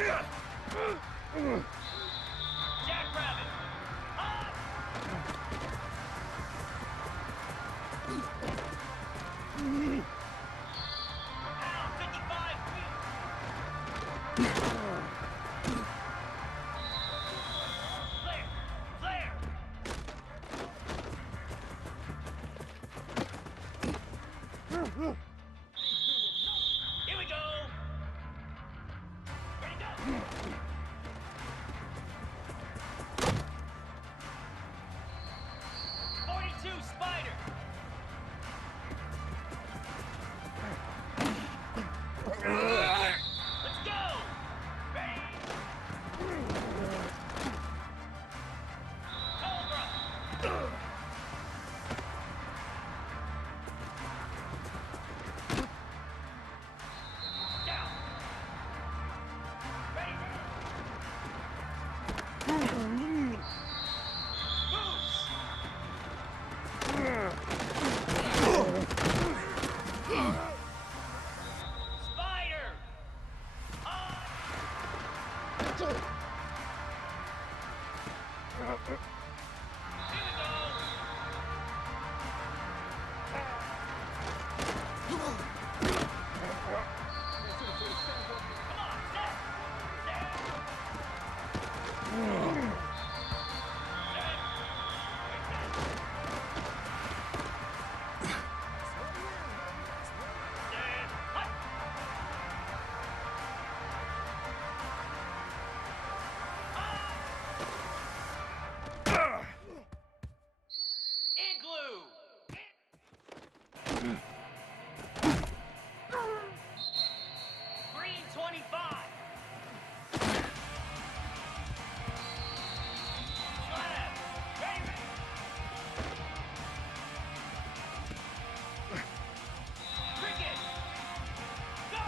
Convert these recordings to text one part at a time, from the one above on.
Jackrabbit. Ow, 55 Flare. Flare. Here we go. Ready to go. 42 Spider. Let's go. Ready. Cobra. Down. Ready. Spider. Here we go. Come on, set. Igloo. Green 25. Slab. Ready. Cricket. Go.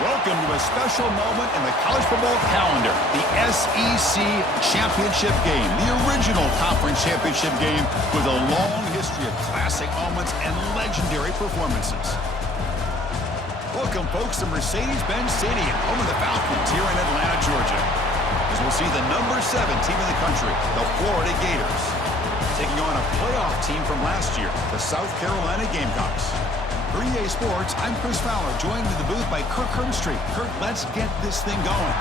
Welcome to a special moment in the college football calendar, the SEC Championship Game, the original conference championship game with a long history of classic moments and legendary performances. Welcome, folks, to Mercedes-Benz Stadium, home of the Falcons here in Atlanta, Georgia. As we'll see the number 7 team in the country, the Florida Gators, taking on a playoff team from last year, the South Carolina Gamecocks. For EA Sports, I'm Chris Fowler, joined in the booth by Kirk Herbstreit. Kirk, let's get this thing going.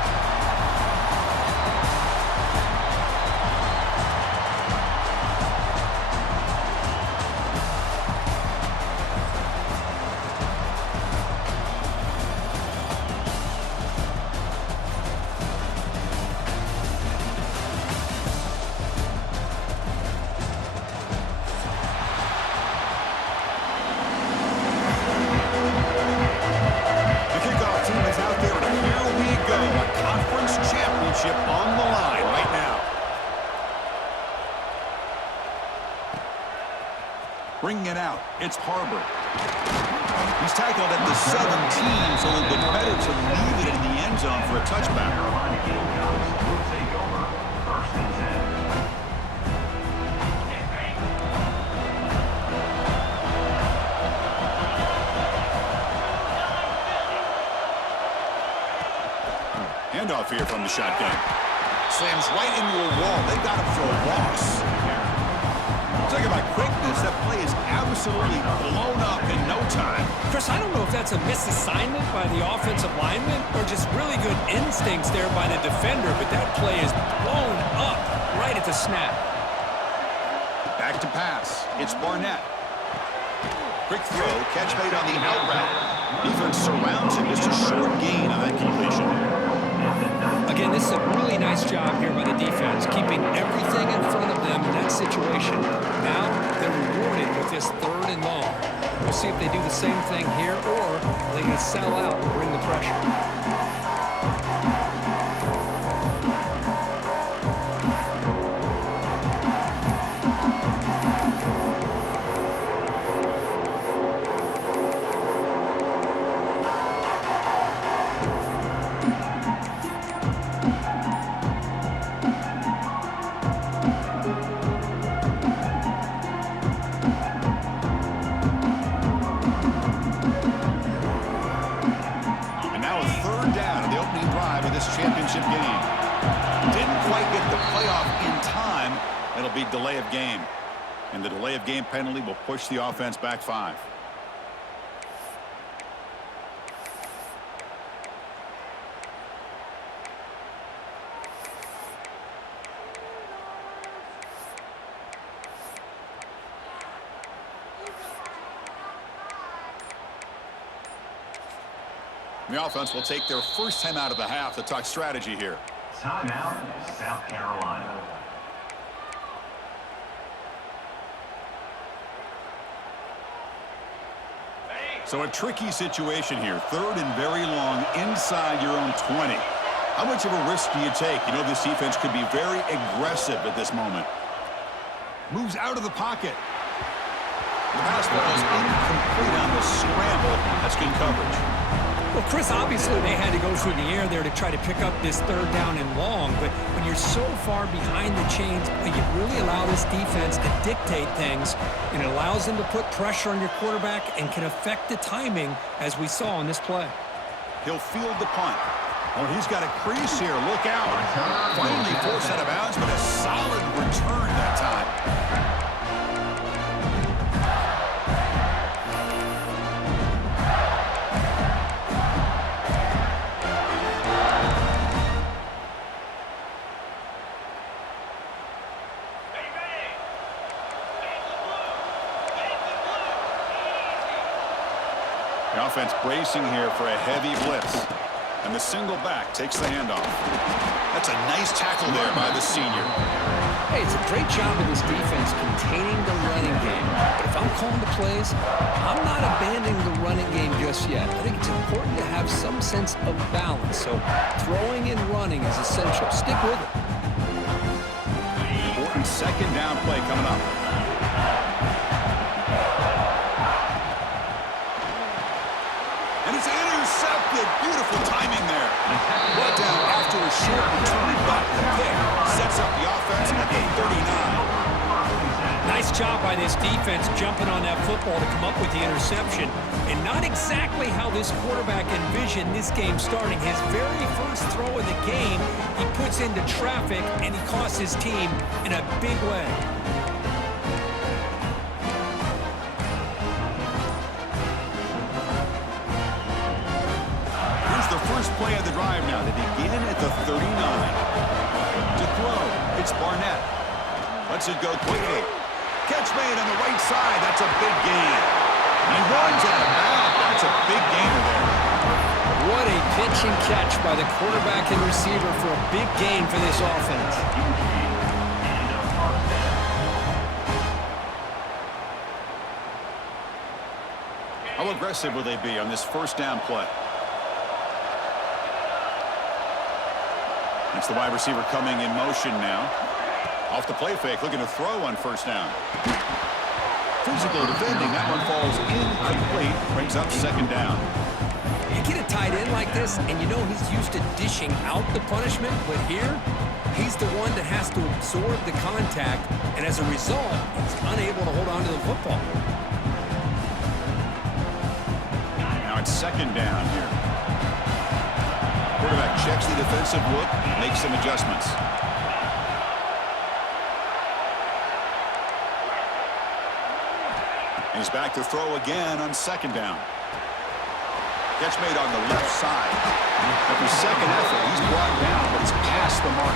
On the line right now. Bringing it out, it's Harbor. He's tackled at the 17, so a little bit better to leave it in the end zone for a touchback. Handoff here from the shotgun. Slams right into a wall. They got him for a loss. Talk about quickness. That play is absolutely blown up in no time. Chris, I don't know if that's a misassignment by the offensive lineman or just really good instincts there by the defender, but that play is blown up right at the snap. Back to pass. It's Barnett. Quick throw. Catch made on the out route. Defense surrounds him. Just a short gain on that completion. Again, this is a really nice job here by the defense, keeping everything in front of them in that situation. Now they're rewarded with this 3rd and long. We'll see if they do the same thing here or they can sell out and bring the pressure. Championship game. Didn't quite get the playoff in time. It'll be delay of game. And the delay of game penalty will push the offense back 5. The offense will take their first time out of the half to talk strategy here. Timeout, South Carolina. So a tricky situation here. 3rd and very long inside your own 20. How much of a risk do you take? You know this defense could be very aggressive at this moment. Moves out of the pocket. The pass ball is incomplete on the scramble. That's good coverage. Well, Chris, obviously they had to go through the air there to try to pick up this 3rd down and long, but when you're so far behind the chains, you really allow this defense to dictate things, and it allows them to put pressure on your quarterback and can affect the timing, as we saw in this play. He'll field the punt. Oh, he's got a crease here. Look out. Finally forced out of bounds, but a solid return that time. The offense bracing here for a heavy blitz. And the single back takes the handoff. That's a nice tackle there by the senior. Hey, it's a great job of this defense containing the running game. But if I'm calling the plays, I'm not abandoning the running game just yet. I think it's important to have some sense of balance. So throwing and running is essential. Stick with it. Important 2nd down play coming up. And it's intercepted. Beautiful timing there. Brought down after a short return, but the pick sets up the offense at the 39. Nice job by this defense jumping on that football to come up with the interception. And not exactly how this quarterback envisioned this game starting. His very first throw of the game, he puts into traffic, and he costs his team in a big way. First play of the drive now. They begin at the 39. To throw, it's Barnett. Lets it go quickly. Catch made on the right side. That's a big gain. He runs out of bounds. That's a big gainer there. What a pitch and catch by the quarterback and receiver for a big gain for this offense. How aggressive will they be on this 1st down play? It's the wide receiver coming in motion now. Off the play fake, looking to throw on 1st down. Physical defending, that one falls incomplete, brings up 2nd down. You get a tight end like this, and you know he's used to dishing out the punishment, but here, he's the one that has to absorb the contact, and as a result, he's unable to hold on to the football. Now it's 2nd down here. quarterback checks the defensive look, makes some adjustments. He's back to throw again on second down. Catch made on the left side. After second effort, he's brought down, but he's past the mark.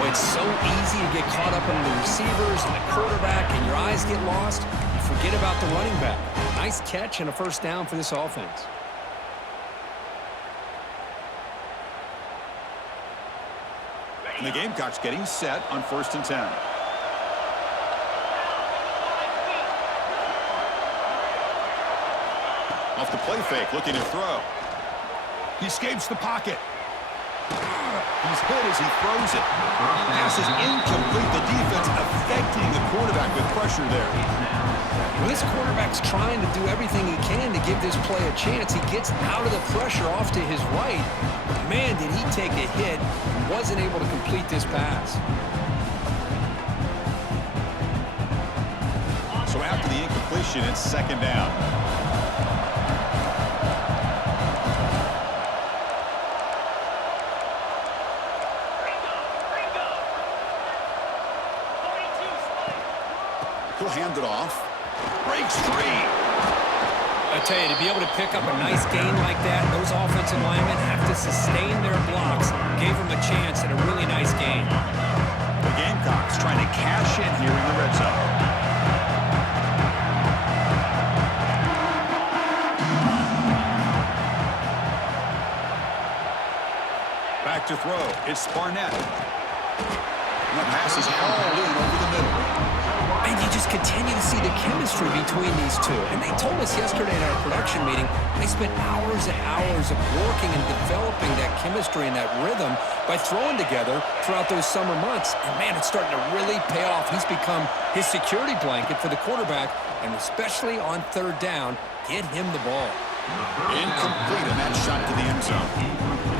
Well, it's so easy to get caught up in the receivers and the quarterback, and your eyes get lost. You forget about the running back. Nice catch and a first down for this offense. And the Gamecocks getting set on 1st and 10. Off the play fake, looking to throw. He escapes the pocket. He's hit as he throws it. Pass is incomplete. The defense affecting the quarterback with pressure there. Well, this quarterback's trying to do everything he can to give this play a chance. He gets out of the pressure off to his right. But man, did he take a hit and wasn't able to complete this pass. So after the incompletion, it's second down. He'll hand it off. Breaks free. I tell you, to be able to pick up a nice gain like that, those offensive linemen have to sustain their blocks. Gave him a chance at a really nice gain. The Gamecocks trying to cash in here in the red zone. Back to throw. It's Barnett. And the pass is all in over the middle. And you just continue to see the chemistry between these two. And they told us yesterday in our production meeting, they spent hours and hours of working and developing that chemistry and that rhythm by throwing together throughout those summer months. And man, it's starting to really pay off. He's become his security blanket for the quarterback, and especially on third down, get him the ball. Incomplete, and that shot to the end zone.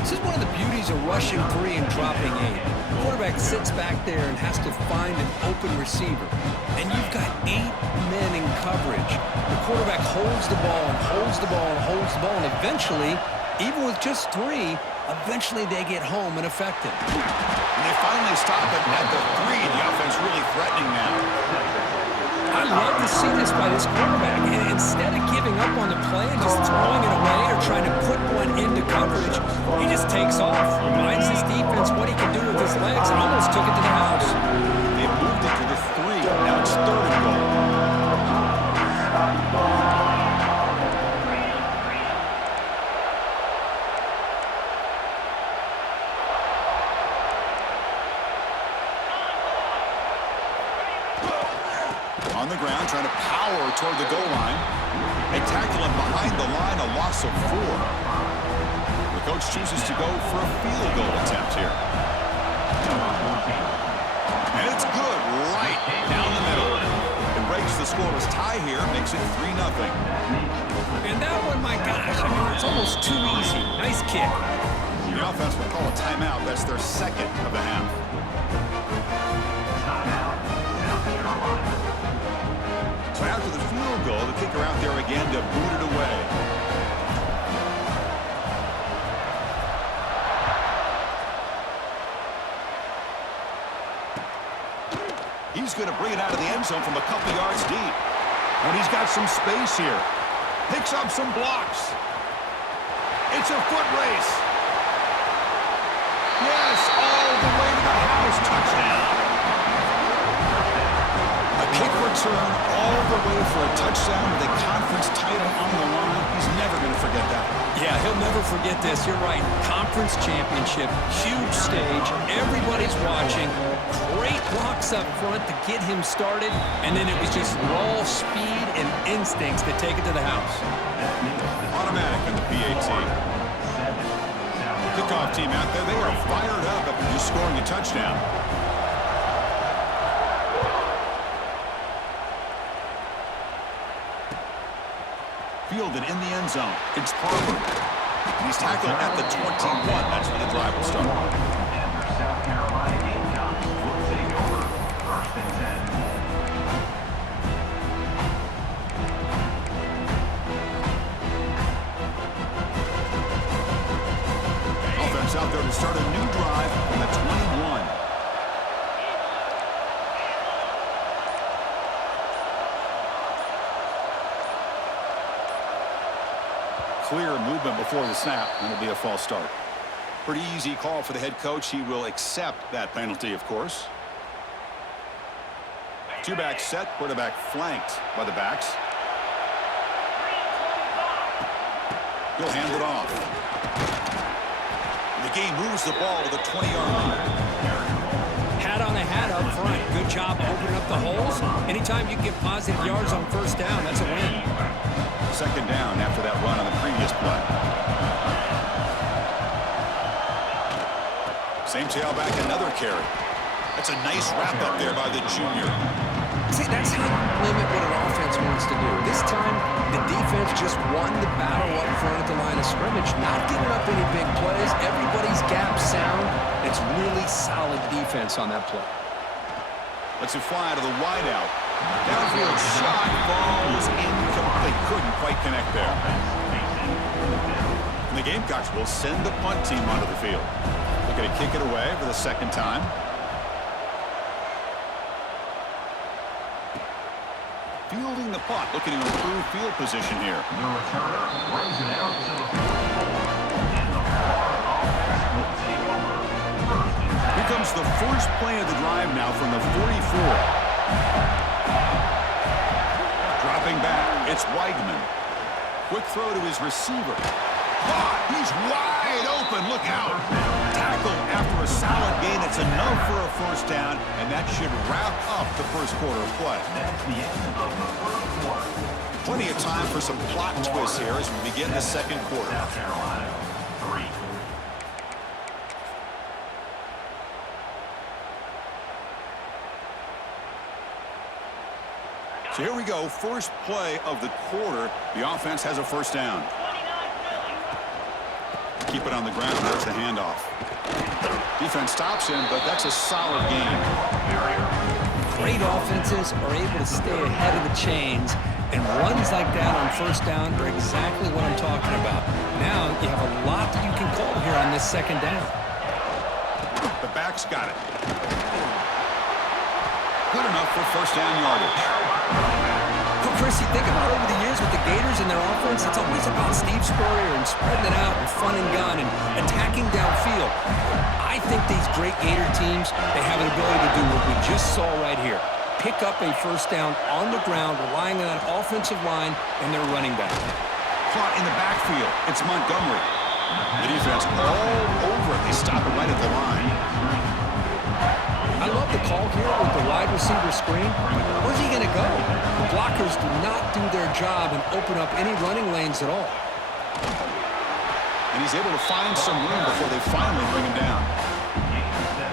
This is one of the beauties of rushing 3 and dropping 8. The quarterback sits back there and has to find an open receiver. And you've got 8 men in coverage. The quarterback holds the ball and holds the ball and holds the ball, and eventually, even with just 3, eventually they get home and effective. And they finally stop it at the 3. The offense really threatening now. I love to see this by this quarterback. And instead of giving up on the play and just throwing it away or trying to put one into coverage, he just takes off, reminds his defense what he can do with his legs, and almost took it to the house. They moved it to the 3. Now it's 3rd and goal. On the ground, trying to power toward the goal line. They tackle him behind the line, a loss of 4. The coach chooses to go for a field goal attempt here. And it's good, right down the middle. It breaks the scoreless tie here, makes it 3-0. And that one, my gosh, I mean, it's almost too easy. Nice kick. The offense will call a timeout. That's their second of the half. So after the field goal, the kicker out there again to boot it away. He's going to bring it out of the end zone from a couple yards deep. And he's got some space here. Picks up some blocks. It's a foot race. Yes, all the way to the house. Touchdown. Kick return all the way for a touchdown with a conference title on the line. He's never going to forget that. Yeah, he'll never forget this. You're right. Conference championship, huge stage. Everybody's watching. Great blocks up front to get him started. And then it was just raw speed and instincts to take it to the house. Automatic on the PAT. Kickoff team out there. They are fired up after just scoring a touchdown. Fielded in the end zone. It's Harvard. He's tackled at the 21. That's where the drive will start. South Carolina Gamecocks will take over 1st and 10. here to start a new drive from the 21. Clear movement before the snap, and it'll be a false start. Pretty easy call for the head coach. He will accept that penalty, of course. Two-back set, quarterback flanked by the backs. He'll hand it off. The game moves the ball to the 20-yard line. Hat on the hat up front. Good job opening up the holes. Anytime you get positive yards on first down, that's a win. Second down after that run on the previous play. Same tailback, another carry. That's a nice wrap-up there by the junior. See, that's how you limit what an offense wants to do. This time, the defense just won the battle up front at the line of scrimmage, not giving up any big plays. Everybody's gap sound. It's really solid defense on that play. Let's it fly to the wideout. Downfield shot, ball was incomplete. Couldn't quite connect there. And the Gamecocks will send the punt team onto the field. Looking to kick it away for the second time. Fielding the punt, looking to improve field position here. The returner brings it out to the 44, and the Florida offense will take over. First and 10. Here comes the first play of the drive now from the 44. Dropping back, it's Weigman. Quick throw to his receiver. Caught, he's wide open, look out. Tackle after a solid gain, it's enough for a first down, and that should wrap up the first quarter of play. That's the end of the first quarter. Plenty of time for some plot twists here as we begin the second quarter. South Carolina, 3. So here we go, first play of the quarter. The offense has a first down. Keep it on the ground, there's the handoff. Defense stops him, but that's a solid game. Great offenses are able to stay ahead of the chains, and runs like that on first down are exactly what I'm talking about. Now you have a lot that you can call here on this second down. The back's got it. Good enough for first down yardage. Well, Chris, you think about over the years with the Gators and their offense, it's always about Steve Spurrier and spreading it out and fun and gun and attacking downfield. I think these great Gator teams, they have an ability to do what we just saw right here. Pick up a first down on the ground, relying on that offensive line and their running back. Caught in the backfield. It's Montgomery. The defense all over it. They stop it right at the line. I love the call here with the wide receiver screen. Where's he going to go? The blockers do not do their job and open up any running lanes at all. And he's able to find some room before they finally bring him down.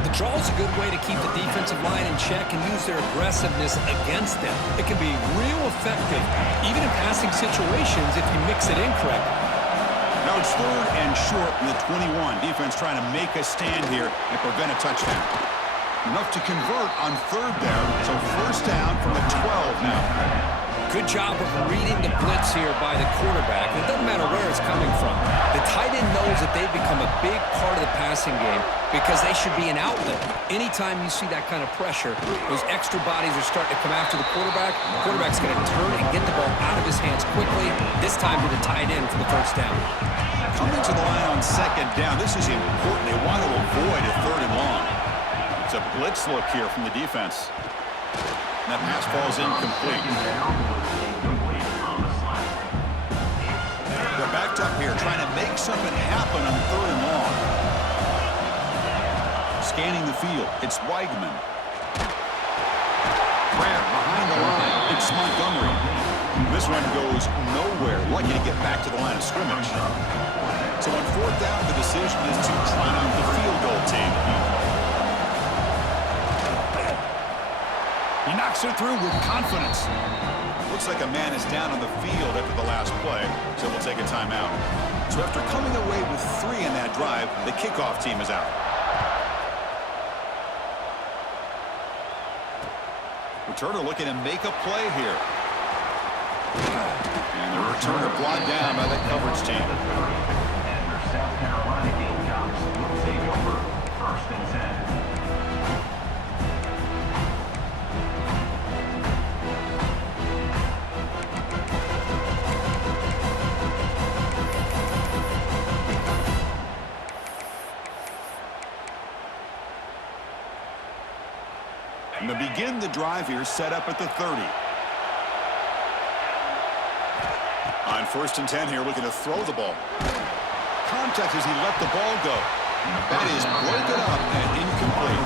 The draw is a good way to keep the defensive line in check and use their aggressiveness against them. It can be real effective, even in passing situations, if you mix it in correctly. Now it's third and short from the 21. Defense trying to make a stand here and prevent a touchdown. Enough to convert on third there, so first down from the 12 now. Good job of reading the blitz here by the quarterback. It doesn't matter where it's coming from. The tight end knows that they've become a big part of the passing game because they should be an outlet. Anytime you see that kind of pressure, those extra bodies are starting to come after the quarterback. The quarterback's going to turn and get the ball out of his hands quickly, this time to the tight end for the first down. Coming to the line on second down, this is important. They want to avoid a third and long. It's a blitz look here from the defense. And that pass falls incomplete. They're backed up here, trying to make something happen on third and long. Scanning the field, it's Weigman. Grab behind the line, it's Montgomery. This one goes nowhere, lucky to get back to the line of scrimmage. So on fourth down, the decision is to try out the field goal team. He knocks it through with confidence. Looks like a man is down on the field after the last play, so we'll take a timeout. So after coming away with 3 in that drive, the kickoff team is out. Returner looking to make a play here. And the returner brought down by the coverage team. And the South Carolina Gamecocks will take begin the drive here, set up at the 30. On 1st and 10 here, looking to throw the ball. Contact as he let the ball go. That is broken up and incomplete.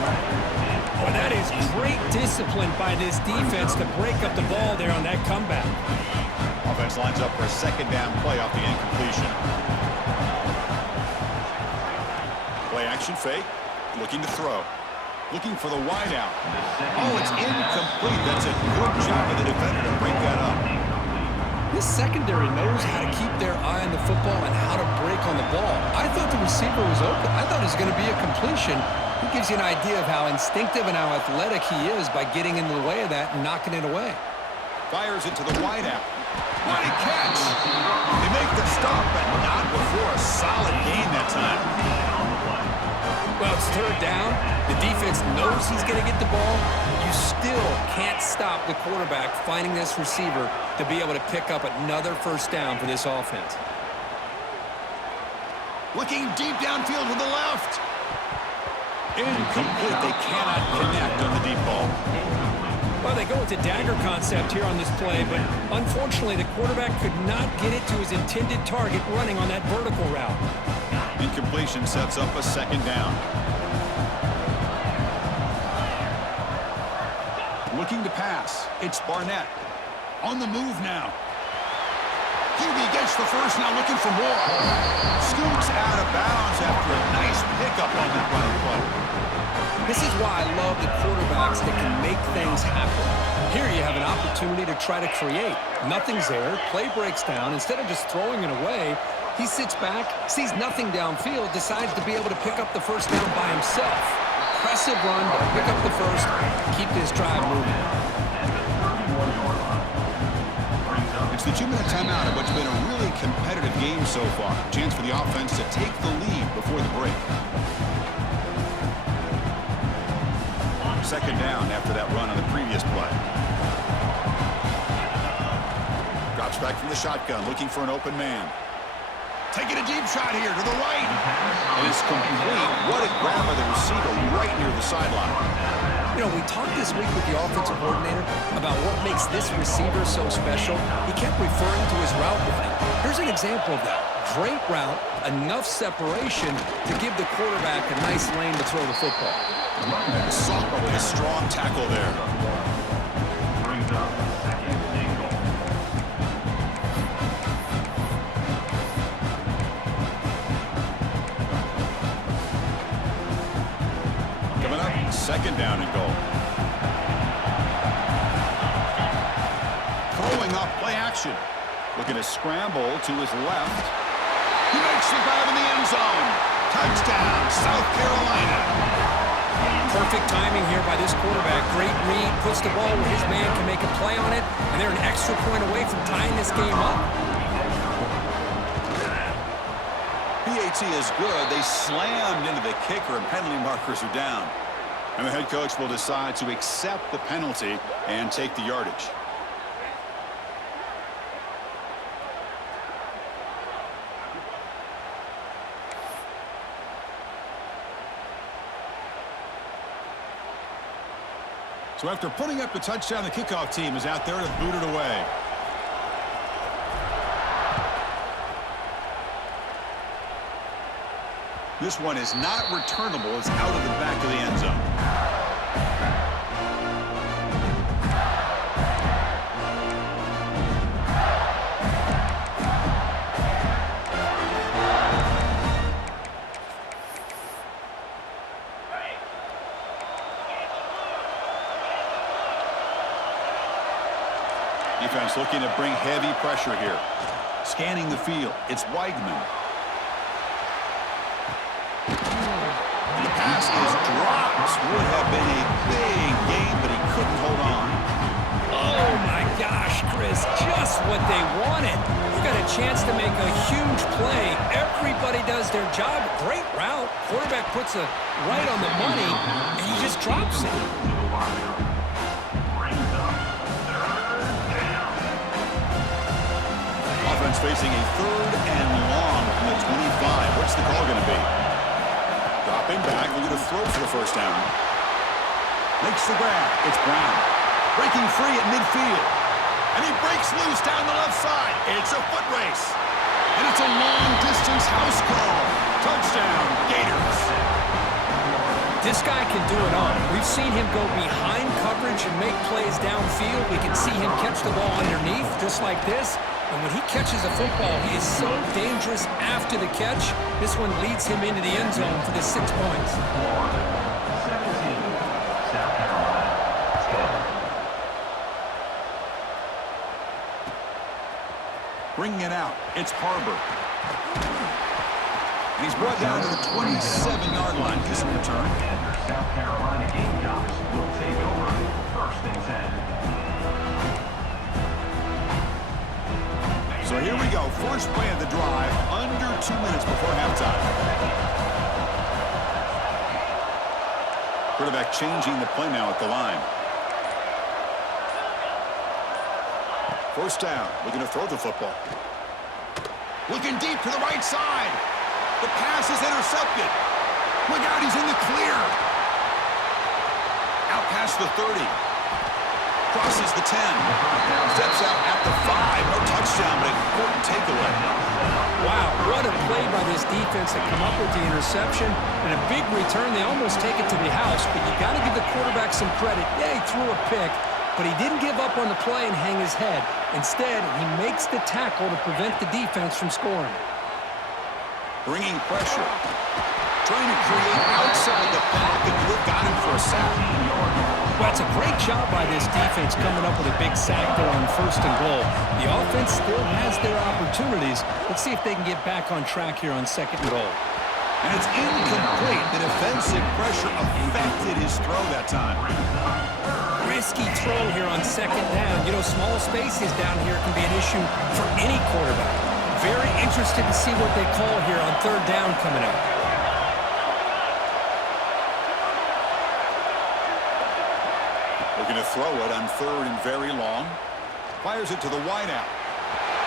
Well, that is great discipline by this defense to break up the ball there on that comeback. Offense lines up for a 2nd down play off the incompletion. Play action fake. Looking to throw. Looking for the wide out. Oh, it's incomplete. That's a good job of the defender to break that up. This secondary knows how to keep their eye on the football and how to break on the ball. I thought the receiver was open. I thought it was going to be a completion. It gives you an idea of how instinctive and how athletic he is by getting into the way of that and knocking it away. Fires into the wide out. What a catch! They make the stop, but not before a solid gain that time. Well, it's 3rd down. The defense knows he's going to get the ball. You still can't stop the quarterback finding this receiver to be able to pick up another 1st down for this offense. Looking deep downfield with the left. Incomplete. They cannot connect on the deep ball. Well, they go with the dagger concept here on this play, but unfortunately the quarterback could not get it to his intended target running on that vertical route. Incompletion sets up a 2nd down. Looking to pass. It's Barnett. On the move now. QB gets the first, now looking for more. Scoots out of bounds after a nice pickup on that running play. This is why I love the quarterbacks that can make things happen. Here you have an opportunity to try to create. Nothing's there. Play breaks down. Instead of just throwing it away, he sits back, sees nothing downfield, decides to be able to pick up the 1st down by himself. Impressive run to pick up the 1st, keep this drive moving. It's the 2-minute timeout of what's been a really competitive game so far. Chance for the offense to take the lead before the break. 2nd down after that run on the previous play. Drops back from the shotgun, looking for an open man. Taking a deep shot here to the right. And it's complete. What a grab by the receiver right near the sideline. You know, we talked this week with the offensive coordinator about what makes this receiver so special. He kept referring to his route running. Here's an example of that. Great route, enough separation to give the quarterback a nice lane to throw the football. Socker with a strong tackle there. Brings up 2nd and goal. Coming up, 2nd down and goal. Throwing off play action. Looking to scramble to his left. He makes the grab in the end zone. Touchdown, South Carolina. Perfect timing here by this quarterback. Great read, puts the ball where his man can make a play on it, and they're an extra point away from tying this game up. PAT is good. They slammed into the kicker, and penalty markers are down. And the head coach will decide to accept the penalty and take the yardage. So after putting up the touchdown, the kickoff team is out there to boot it away. This one is not returnable. It's out of the back of the end zone. Defense looking to bring heavy pressure here. Scanning the field. It's Weigman. The pass is dropped. Would have been a big game, but he couldn't hold on. Oh, my gosh, Chris, just what they wanted. You got a chance to make a huge play. Everybody does their job. Great route. Quarterback puts it right on the money, and he just drops it. Offense facing a 3rd and long from the 25. What's the call going to be? Dropping back, looking to throw for the 1st down. Makes the grab. It's Brown. Breaking free at midfield. And he breaks loose down the left side. It's a foot race. And it's a long-distance house call. Touchdown, Gators. This guy can do it all. We've seen him go behind coverage and make plays downfield. We can see him catch the ball underneath, just like this. And when he catches a football, he is so dangerous after the catch. This one leads him into the end zone for the 6 points. Florida 17, South Carolina 10. Bringing it out. It's Harbor. And he's brought down to the 27-yard line. Decent return. And their South Carolina Gamecocks will take over 1st and 10. So here we go. First play of the drive, under 2 minutes before halftime. Quarterback changing the play now at the line. First down. Looking to throw the football. Looking deep to the right side. The pass is intercepted. Look out, he's in the clear. Out past the 30. Crosses the 10. Steps out at the 5. No touchdown, but an important takeaway. Wow, what a play by this defense to come up with the interception and a big return. They almost take it to the house, but you got to give the quarterback some credit. Yeah, he threw a pick, but he didn't give up on the play and hang his head. Instead, he makes the tackle to prevent the defense from scoring. Bringing pressure. Trying to create outside the pocket. We've got him for a sack. Well, it's a great job by this defense coming up with a big sack there on 1st and goal. The offense still has their opportunities. Let's see if they can get back on track here on 2nd and goal. And it's incomplete. The defensive pressure affected his throw that time. Risky throw here on 2nd down. You know, small spaces down here can be an issue for any quarterback. Very interested to see what they call here on 3rd down coming up. Looking to throw it on 3rd and very long. Fires it to the wideout.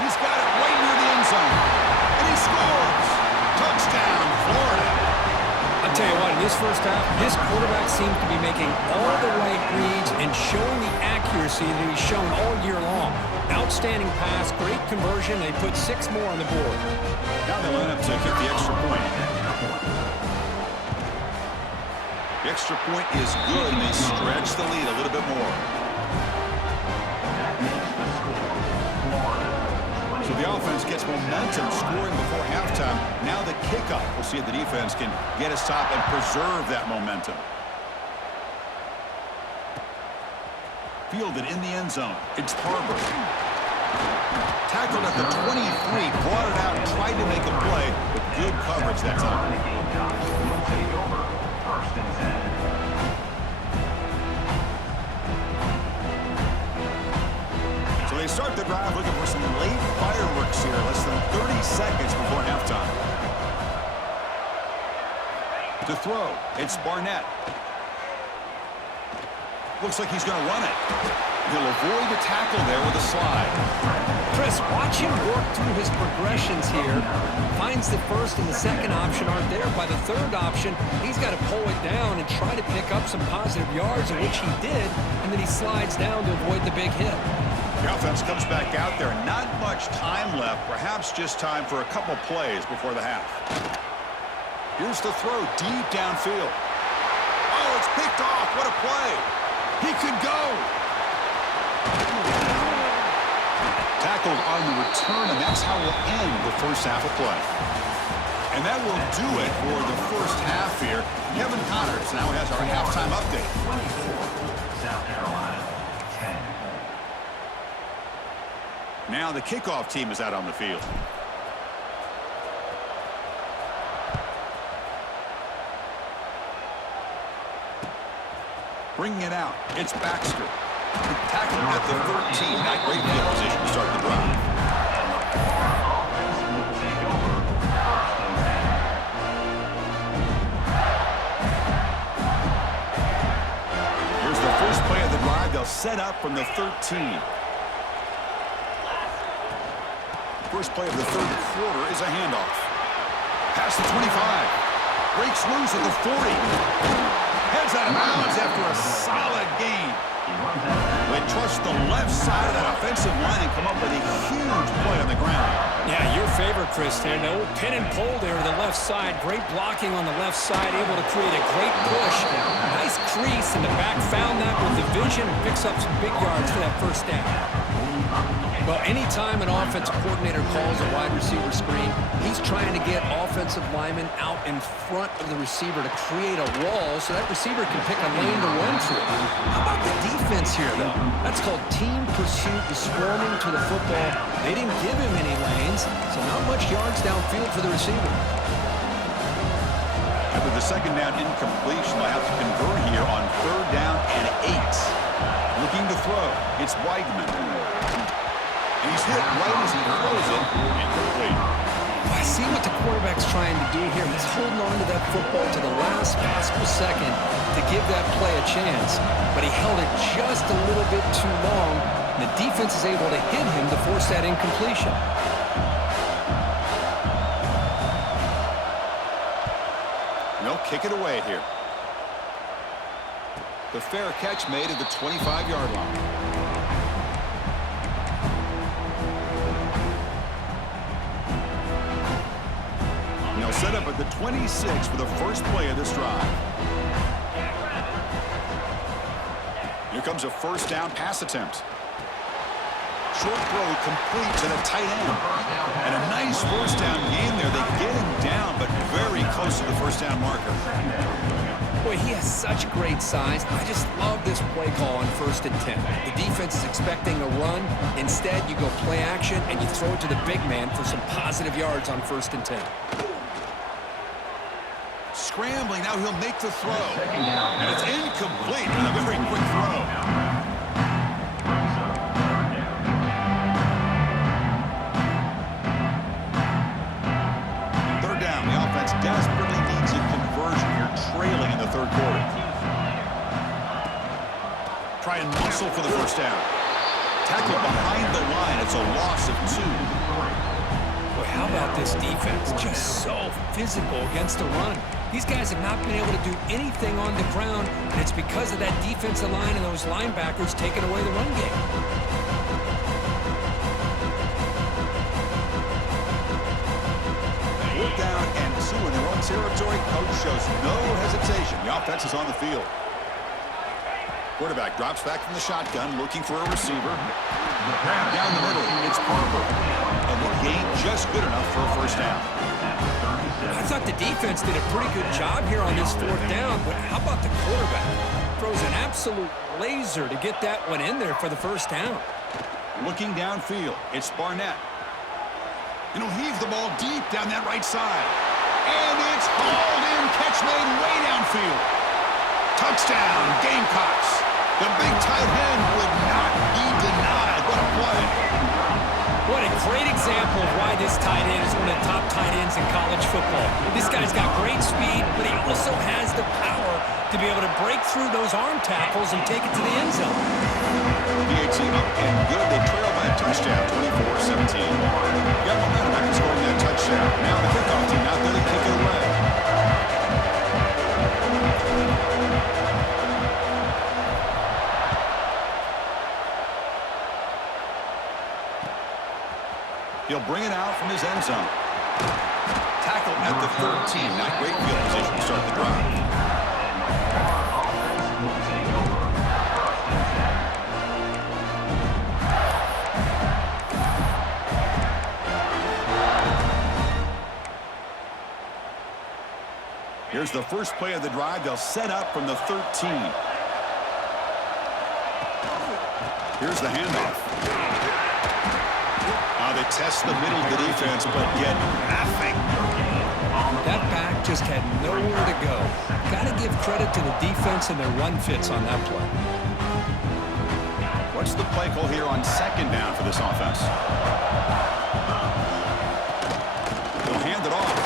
He's got it right near the end zone. And he scores. Touchdown, Florida. I'll tell you what, in this first half, this quarterback seems to be making all the right reads and showing the accuracy that he's shown all year long. Outstanding pass, great conversion. They put 6 more on the board. Now they line up to kick the extra point. The extra point is good, and they stretch the lead a little bit more. That makes the score Florida 20. So the offense gets momentum scoring before halftime. Now the kickoff. We'll see if the defense can get a stop and preserve that momentum. Fielded in the end zone. It's Harbor. Tackled at the 23, brought it out, tried to make a play, but good coverage that time. The Gamecocks will take over 1st and 10. So they start the drive looking for some late fireworks here, less than 30 seconds before halftime. To throw, it's Barnett. Looks like he's going to run it. He'll avoid the tackle there with a slide. Chris, watch him work through his progressions here. Finds the 1st and the 2nd option aren't there. By the 3rd option, he's got to pull it down and try to pick up some positive yards, of which he did, and then he slides down to avoid the big hit. The offense comes back out there. Not much time left. Perhaps just time for a couple plays before the half. Here's the throw deep downfield. Oh, it's picked off. What a play. He could go. Tackled on the return, and that's how we'll end the first half of play. And that will do it for the first half here. Kevin Connors now has our halftime update. 24, South Carolina 10. Now the kickoff team is out on the field. Bringing it out, it's Baxter. Tackled at the 13. Not great field position to start the drive. Offense will take over 1st and 10. Here's the first play of the drive. They'll set up from the 13. First play of the 3rd quarter is a handoff. Past the 25. Breaks loose at the 40. Heads out of bounds after a solid gain. They trust the left side of that offensive line and come up with a huge play on the ground. Yeah, your favorite, Chris, there. No pin and pull there to the left side. Great blocking on the left side, able to create a great push. Nice crease in the back. Found that with the vision and picks up some big yards for that first down. Well, anytime an offensive coordinator calls a wide receiver screen, he's trying to get offensive linemen out in front of the receiver to create a wall so that receiver can pick a lane to run through. How about the defense here, though? That's called team pursuit and swarming to the football. They didn't give him any lanes, so not much yards downfield for the receiver. After the second down incompletion, they'll have to convert here on 3rd down and 8. Looking to throw. It's Weidman. He's hit right as he throws it, incomplete. I see what the quarterback's trying to do here. He's holding on to that football to the last possible second to give that play a chance. But he held it just a little bit too long, and the defense is able to hit him to force that incompletion. They'll kick it away here. The fair catch made at the 25-yard line. Set up at the 26 for the first play of this drive. Here comes a first down pass attempt. Short throw complete to the tight end. And a nice first down gain there. They get him down, but very close to the first down marker. Boy, he has such great size. I just love this play call on 1st and 10. The defense is expecting a run. Instead, you go play action, and you throw it to the big man for some positive yards on 1st and 10. Scrambling, now he'll make the throw. And it's incomplete with a very quick throw. Third down, the offense desperately needs a conversion here, trailing in the 3rd quarter. Try and muscle for the first down. Tackle behind the line, it's a loss of 2. Boy, how about this defense? Just so physical against the run. These guys have not been able to do anything on the ground, and it's because of that defensive line and those linebackers taking away the run game. 4th down and 2 in their own territory. Coach shows no hesitation. The offense is on the field. Quarterback drops back from the shotgun, looking for a receiver. Down the middle, it's Parker. And the gain just good enough for a first down. I thought the defense did a pretty good job here on this 4th down, but how about the quarterback? Throws an absolute laser to get that one in there for the first down. Looking downfield, it's Barnett. And he'll heave the ball deep down that right side. And it's hauled in, catch made way downfield. Touchdown, Gamecocks. The big tight end would not be denied. What a play. What a great example of why this tight end is one of the top tight ends in college football. This guy's got great speed, but he also has the power to be able to break through those arm tackles and take it to the end zone. PAT up and good. They trail by a touchdown, 24-17. Got momentum after scoring that touchdown. Now the kickoff team out there to kick it away. He'll bring it out from his end zone. Tackle at the 13. Not great field position to start the drive. Here's the first play of the drive. They'll set up from the 13. Here's the handoff. They test the middle of the defense, but get nothing. That back just had nowhere to go. Got to give credit to the defense and their run fits on that play. What's the play call here on 2nd down for this offense? They'll hand it off.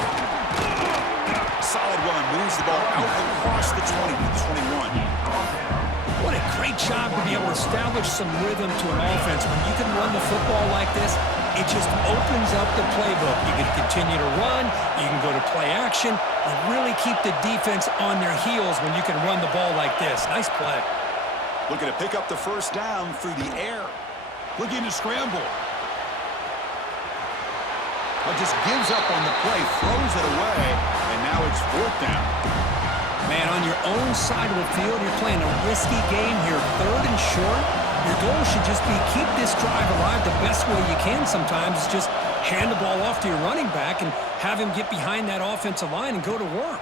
Solid run, moves the ball out across the 20 to the 21. What a great job to be able to establish some rhythm to an offense. When you can run the football like this, it just opens up the playbook. You can continue to run, you can go to play action, and really keep the defense on their heels when you can run the ball like this. Nice play. Looking to pick up the first down through the air. Looking to scramble. But just gives up on the play, throws it away, and now it's fourth down. Man, on your own side of the field, you're playing a risky game here. Third and short, your goal should just be keep this drive alive the best way you can sometimes. Is just hand the ball off to your running back and have him get behind that offensive line and go to work.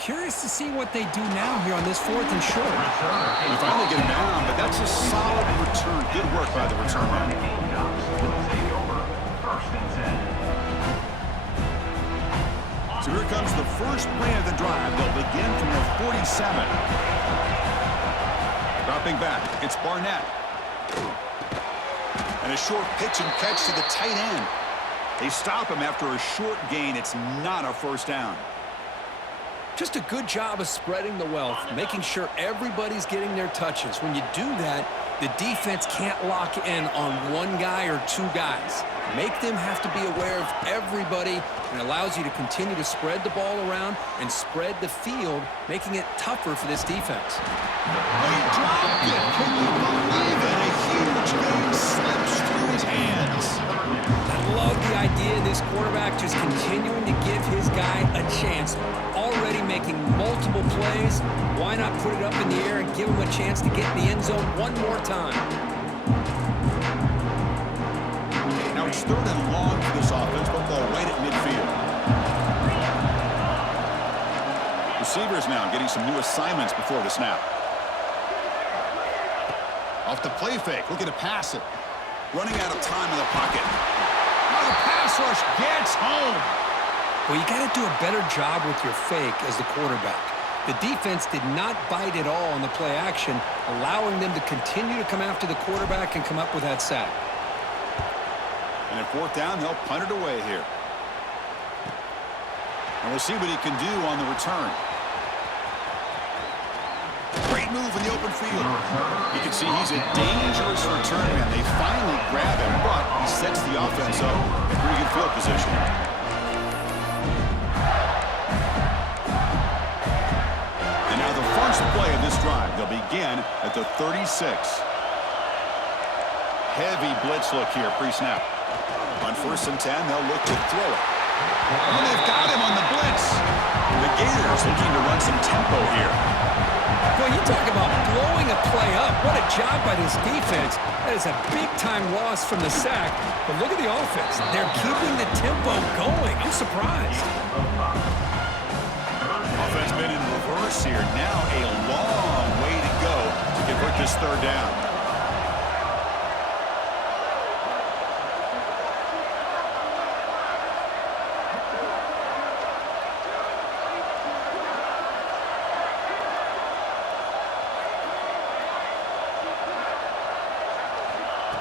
Curious to see what they do now here on this fourth and short. They finally get him down, but that's a solid return. Good work by the return man. So here comes the first play of the drive. They'll begin from the 47. Dropping back, it's Barnett. And a short pitch and catch to the tight end. They stop him after a short gain. It's not a first down. Just a good job of spreading the wealth, making sure everybody's getting their touches. When you do that, the defense can't lock in on one guy or two guys. Make them have to be aware of everybody, and allows you to continue to spread the ball around and spread the field, making it tougher for this defense. He dropped it. Can you believe it? A huge game slips through his hands. I love the idea of this quarterback just continuing to give his guy a chance. Already making multiple plays. Why not put it up in the air and give him a chance to get in the end zone one more time? Now it's third and long for this offense, but ball right at midfield. Receivers now getting some new assignments before the snap. Off the play fake, looking to pass it. Running out of time in the pocket. Now the pass rush gets home. Well, you got to do a better job with your fake as the quarterback. The defense did not bite at all on the play action, allowing them to continue to come after the quarterback and come up with that sack. And at fourth down, they'll punt it away here. And we'll see what he can do on the return. Great move in the open field. You can see he's a dangerous return man. They finally grab him, but he sets the offense up in pretty good field position. And now the first play of this drive, they'll begin at the 36. Heavy blitz look here, pre-snap. On 1st and 10, they'll look to throw it. And they've got him on the blitz. The Gators looking to run some tempo here. Well, you talk about blowing a play up. What a job by this defense. That is a big-time loss from the sack. But look at the offense. They're keeping the tempo going. I'm surprised. Offense been in reverse here. Now a long way to go to convert this third down.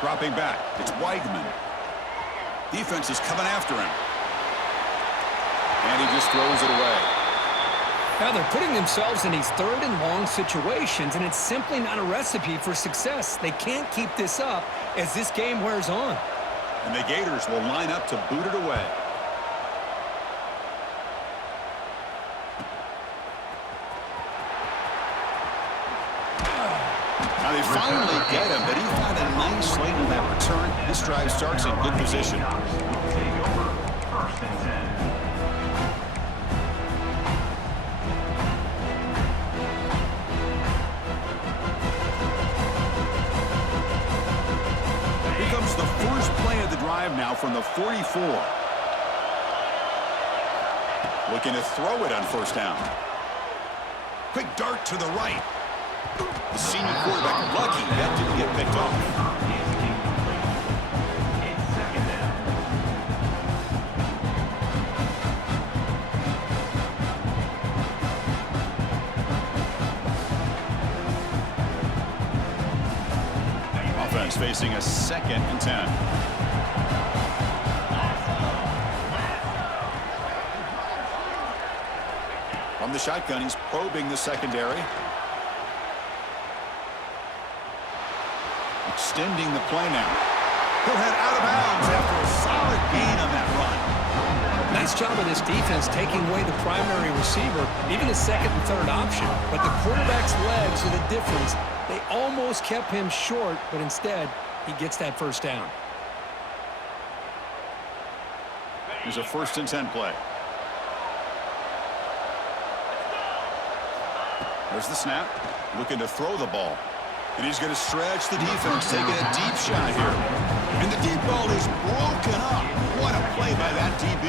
Dropping back, it's Weigman. Defense is coming after him. And he just throws it away. Now they're putting themselves in these third and long situations, and it's simply not a recipe for success. They can't keep this up as this game wears on. And the Gators will line up to boot it away. Now they finally get him, but he found a nice lane in that return. This drive starts in good position. Here comes the first play of the drive now from the 44. Looking to throw it on 1st down. Quick dart to the right. The senior quarterback lucky that didn't get picked off. Offense facing a 2nd and 10. From the shotgun, he's probing the secondary. Extending the play now. He'll head out of bounds after a solid gain on that run. Nice job of this defense taking away the primary receiver, even the second and third option. But the quarterback's legs are the difference. They almost kept him short, but instead, he gets that first down. Here's a 1st and 10 play. There's the snap. Looking to throw the ball. And he's going to stretch the defense, taking a deep shot here. And the deep ball is broken up. What a play by that DB.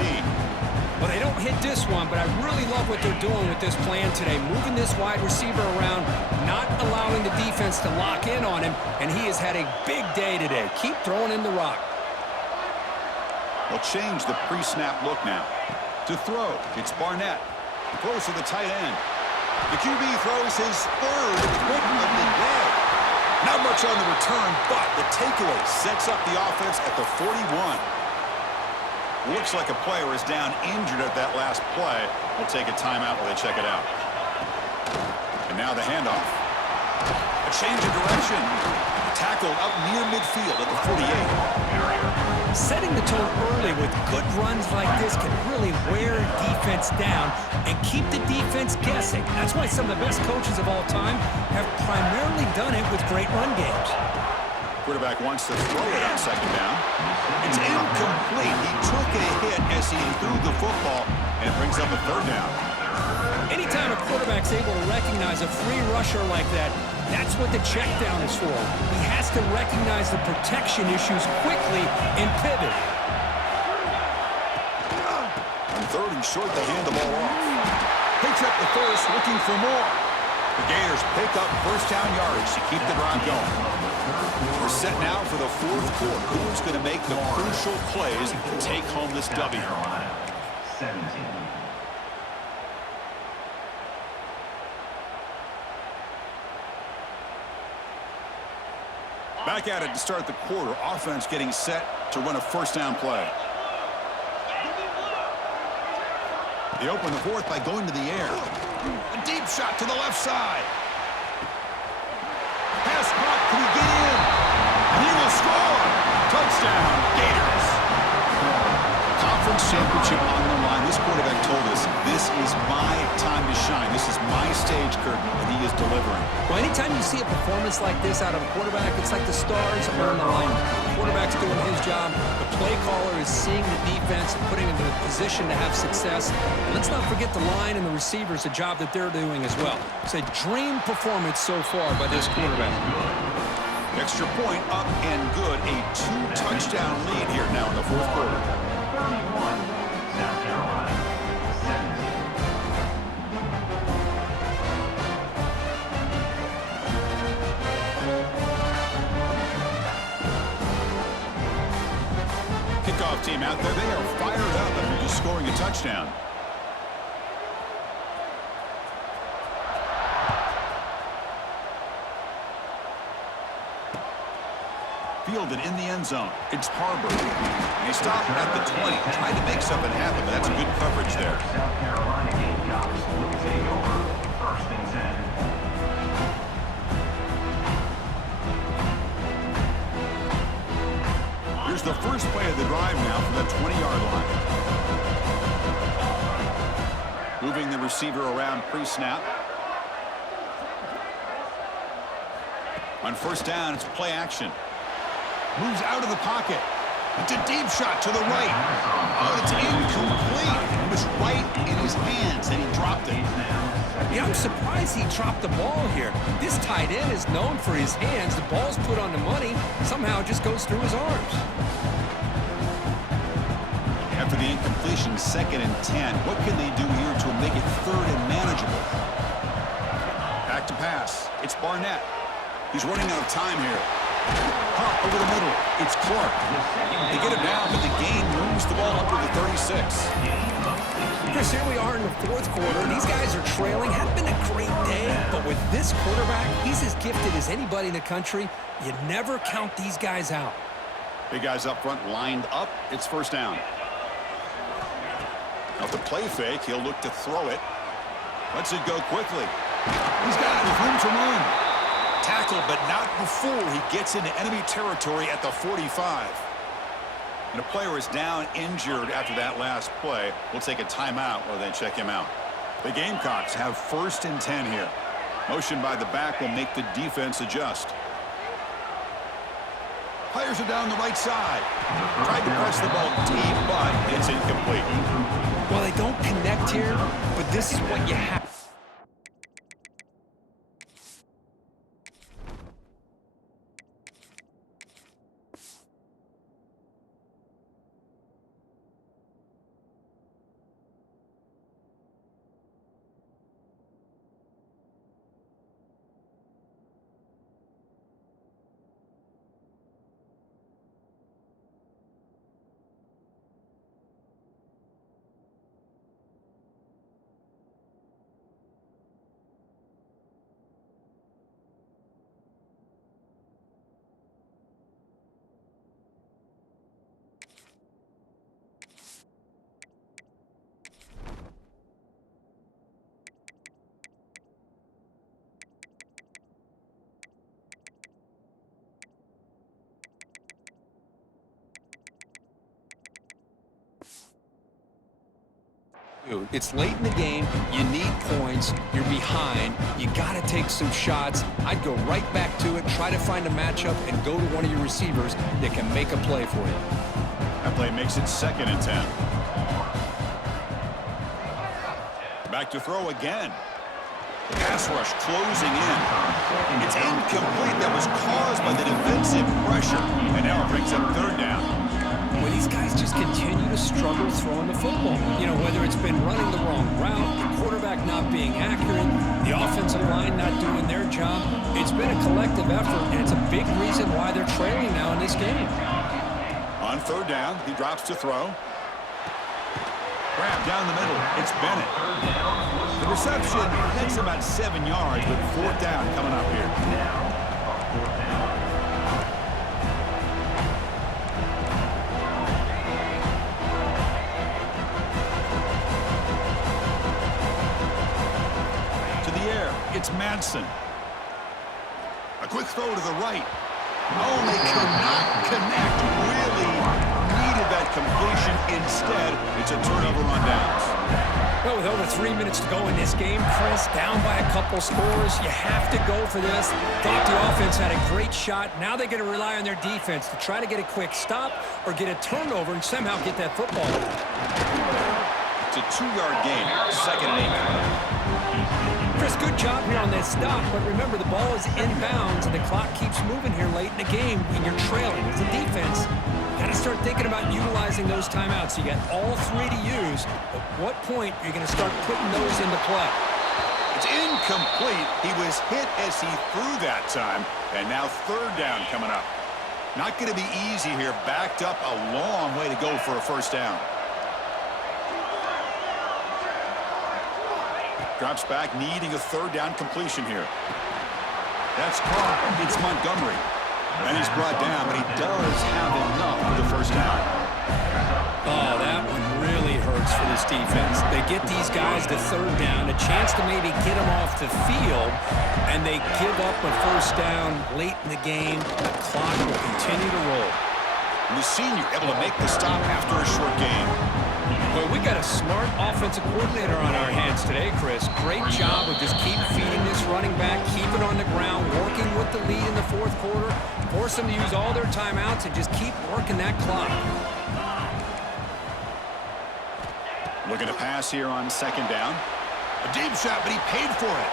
Well, they don't hit this one, but I really love what they're doing with this plan today. Moving this wide receiver around, not allowing the defense to lock in on him, and he has had a big day today. Keep throwing him the rock. They'll change the pre-snap look now. To throw, it's Barnett. He throws to the tight end. The QB throws his 3rd pick of the day. Not much on the return, but the takeaway sets up the offense at the 41. Looks like a player is down injured at that last play. We'll take a timeout while they check it out. And now the handoff. A change of direction. Tackled up near midfield at the 48. Setting the tone early with good runs like this can really wear defense down and keep the defense guessing. That's why some of the best coaches of all time have primarily done it with great run games. Quarterback wants to throw it on 2nd down. It's incomplete. He took a hit as he threw the football, and it brings up a 3rd down. Anytime a quarterback's able to recognize a free rusher like that, that's what the check down is for. He has to recognize the protection issues quickly and pivot. On 3rd and short, they hand the ball off. Picks up the first, looking for more. The Gators pick up 1st down yards to keep the drive going. We're set now for the 4th quarter. Who's going to make the crucial plays to take home this W? 17. Back at it to start the quarter. Offense getting set to run a 1st down play. They open the 4th by going to the air. A deep shot to the left side. Pass caught. Can he get in? And he will score. Touchdown, Gators. Conference championship on the line. This quarterback told us, this is my time to shine. This is my stage, Kirk, and he is delivering. Well, anytime you see a performance like this out of a quarterback, it's like the stars are in alignment. The quarterback's doing his job. The play caller is seeing the defense and putting him in a position to have success. And let's not forget the line and the receivers, the job that they're doing as well. It's a dream performance so far by this quarterback. Extra point up and good. A 2-touchdown lead here now in the 4th quarter. 31, South Carolina, 17. Kickoff team out there. They are fired up after just scoring a touchdown. Fielded in the end zone. It's Harbor. He stopped at the 20. Tried to make something happen, but that's good coverage there. South Carolina Gamecocks will take over 1st and 10. Here's the first play of the drive now from the 20-yard line. Moving the receiver around pre-snap. On 1st down, it's play action. Moves out of the pocket. It's a deep shot to the right. Oh, it's incomplete. It was right in his hands, and he dropped it. Yeah, I'm surprised he dropped the ball here. This tight end is known for his hands. The ball's put on the money. Somehow it just goes through his arms. After the incompletion, 2nd and 10. What can they do here to make it 3rd and manageable? Back to pass. It's Barnett. He's running out of time here. Pump over the middle. It's Clark. They get him down, but the gain moves the ball up to the 36. Chris, here we are in the 4th quarter. These guys are trailing. Hadn't been a great day, but with this quarterback, he's as gifted as anybody in the country. You never count these guys out. Big guys up front lined up. It's 1st down. Now the play fake, he'll look to throw it. Lets it go quickly. He's got it with room to run. Tackle, but not before he gets into enemy territory at the 45. And a player is down injured after that last play. We'll take a timeout while they check him out. The Gamecocks have 1st and 10 here. Motion by the back will make the defense adjust. Players are down the right side. Tried to press the ball deep, but it's incomplete. Well, they don't connect here, but this is what you have. It's late in the game. You need points. You're behind. You got to take some shots. I'd go right back to it, try to find a matchup, and go to one of your receivers that can make a play for you. That play makes it 2nd and 10. Back to throw again. Pass rush closing in. It's incomplete. That was caused by the defensive pressure. And now it brings up 3rd down. Well, these guys just continue to struggle throwing the football. You know, whether it's been running the wrong route, the quarterback not being accurate, the offensive line not doing their job. It's been a collective effort, and it's a big reason why they're trailing now in this game. On 3rd down, he drops to throw. Grab down the middle. It's Bennett. The reception takes about 7 yards, but 4th down coming up here. It's Manson. A quick throw to the right. Oh, they cannot connect. Really needed that completion. Instead, it's a turnover on downs. Well, with over 3 minutes to go in this game, Chris, down by a couple scores, you have to go for this. Thought the offense had a great shot. Now they're going to rely on their defense to try to get a quick stop or get a turnover and somehow get that football. It's a 2-yard gain. 2nd and 8. Chris, good job here on that stop, but remember the ball is inbounds and the clock keeps moving here late in the game when you're trailing. As a defense, you got to start thinking about utilizing those timeouts. You got all 3 to use. At what point are you going to start putting those into play? It's incomplete. He was hit as he threw that time, and now 3rd down coming up. Not going to be easy here. Backed up a long way to go for a 1st down. Drops back, needing a 3rd down completion here. That's caught. It's Montgomery. And he's brought down, but he does have enough for the 1st down. Oh, that one really hurts for this defense. They get these guys to 3rd down, a chance to maybe get them off the field, and they give up a 1st down late in the game. The clock will continue to roll. And the senior able to make the stop after a short game. Well, we got a smart offensive coordinator on our hands today, Chris. Great job of just keep feeding this running back, keep it on the ground, working with the lead in the 4th quarter, force them to use all their timeouts, and just keep working that clock. Looking to pass here on 2nd down. A deep shot, but he paid for it.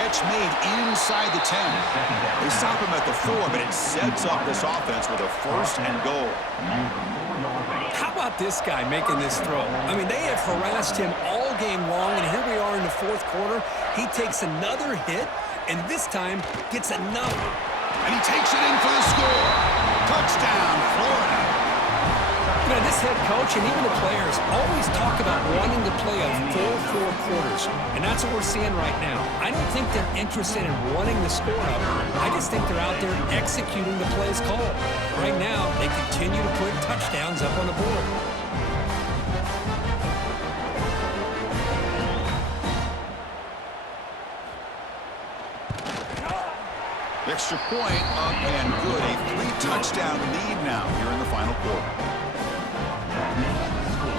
Catch made inside the 10. They stop him at the 4, but it sets up this offense with a 1st and goal. How about this guy making this throw? I mean, they have harassed him all game long, and here we are in the 4th quarter. He takes another hit, and this time gets enough. And he takes it in for the score. Touchdown, Florida. You know, this head coach and even the players always talk about wanting to play a full 4 quarters, and that's what we're seeing right now. I don't think they're interested in running the score up. I just think they're out there executing the plays called. Right now, they continue to put touchdowns up on the board. Next extra point up and good. A 3-touchdown lead now here in the final quarter.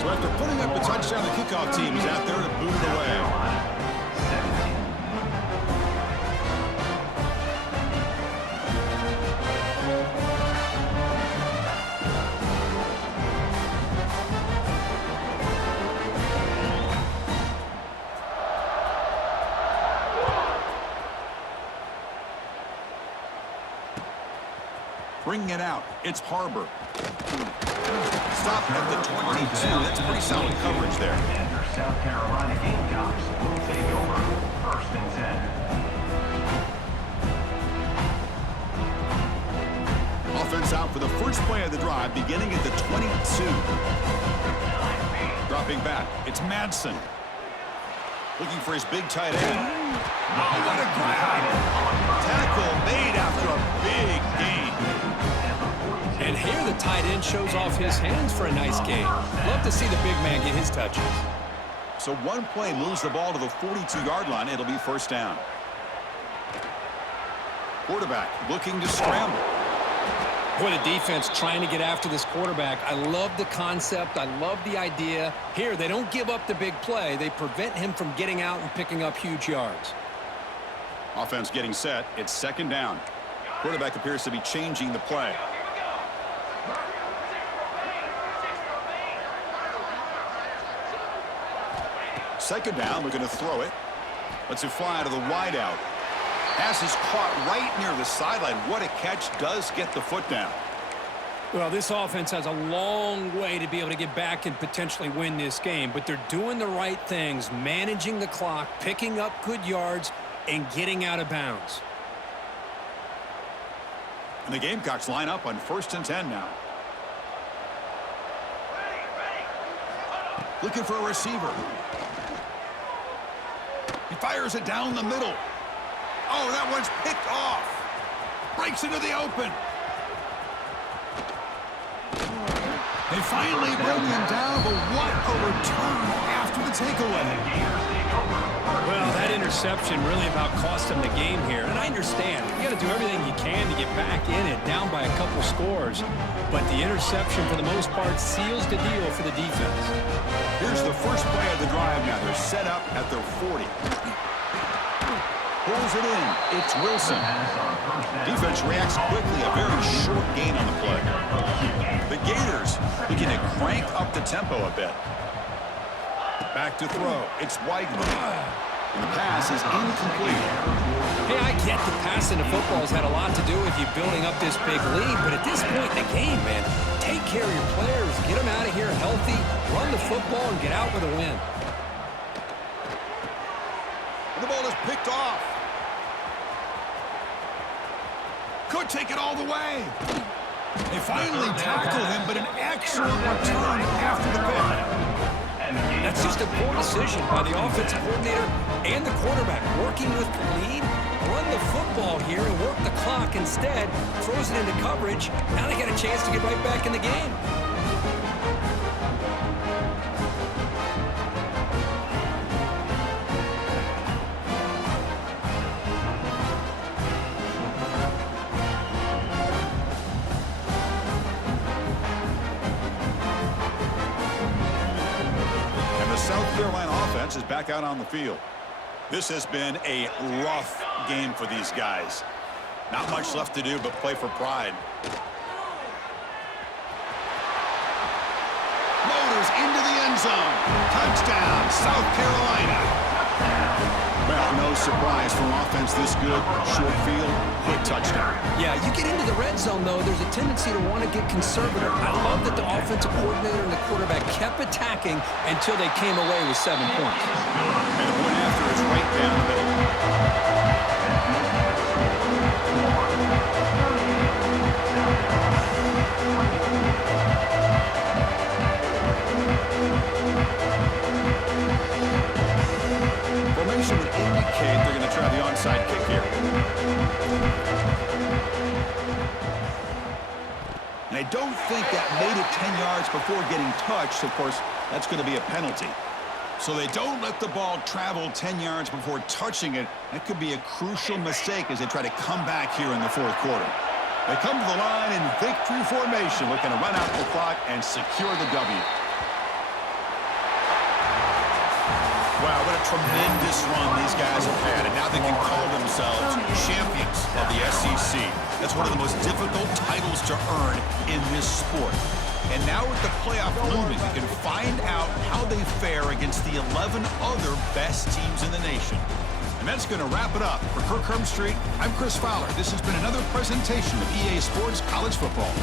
So after putting up the touchdown, the kickoff team is out there to boot it away. Bringing it out, it's Harbor. Stop at the 22. That's pretty solid coverage there. And your South Carolina Gamecocks will take over 1st and 10. Offense out for the first play of the drive, beginning at the 22. Dropping back, it's Madsen. Looking for his big tight end. Oh, what a grab! Tackle made after a big gain. And here the tight end shows off his hands for a nice gain. Love to see the big man get his touches. So one play moves the ball to the 42-yard line. It'll be first down. Quarterback looking to scramble. Boy, the defense trying to get after this quarterback. I love the concept. I love the idea. Here, they don't give up the big play. They prevent him from getting out and picking up huge yards. Offense getting set. It's second down. Quarterback appears to be changing the play. Second down, we're going to throw it. Lets it fly to the wideout. Pass is caught right near the sideline. What a catch. Does get the foot down. Well, this offense has a long way to be able to get back and potentially win this game, but they're doing the right things, managing the clock, picking up good yards, and getting out of bounds. And the Gamecocks line up on 1st and 10 now. Looking for a receiver. He fires it down the middle. Oh, that one's picked off. Breaks into the open. They finally bring him down, but what a return after the takeaway. Well, that interception really about cost them the game here. And I understand. You got to do everything you can to get back in it, down by a couple scores. But the interception, for the most part, seals the deal for the defense. Here's the first play of the drive now. They're set up at their 40. Pulls it in. It's Wilson. Defense reacts quickly. A very short gain on the play. The Gators begin to crank up the tempo a bit. Back to throw. It's Weigman. And the pass is incomplete. Hey, I get the passing of football has had a lot to do with you building up this big lead, but at this point in the game, man, take care of your players, get them out of here healthy, run the football, and get out with a win. And the ball is picked off. Could take it all the way. They finally tackle him, but an excellent return after the pick. That's just a poor decision by the offensive coordinator and the quarterback. Working with the lead, run the football here and work the clock instead. Throws it into coverage. Now they got a chance to get right back in the game. South Carolina offense is back out on the field. This has been a rough game for these guys. Not much left to do but play for pride. Motors into the end zone. Touchdown, South Carolina. Well, no surprise from offense this good. Short field, quick touchdown. Yeah, you get into the red zone, though, there's a tendency to want to get conservative. I love that the offensive coordinator and the quarterback kept attacking until they came away with 7 points. And the point after is right down the middle. Formation would indicate they're going to try the onside kick here. And I don't think that made it 10 yards before getting touched. Of course, that's going to be a penalty. So they don't let the ball travel 10 yards before touching it. That could be a crucial mistake as they try to come back here in the fourth quarter. They come to the line in victory formation, looking to run out the clock and secure the W. Wow, what a tremendous run these guys have had, and now they can call themselves champions of the SEC. That's one of the most difficult titles to earn in this sport. And now with the playoff looming, we can find out how they fare against the 11 other best teams in the nation. And that's going to wrap it up. For Kirk Herbstreit, I'm Chris Fowler. This has been another presentation of EA Sports College Football.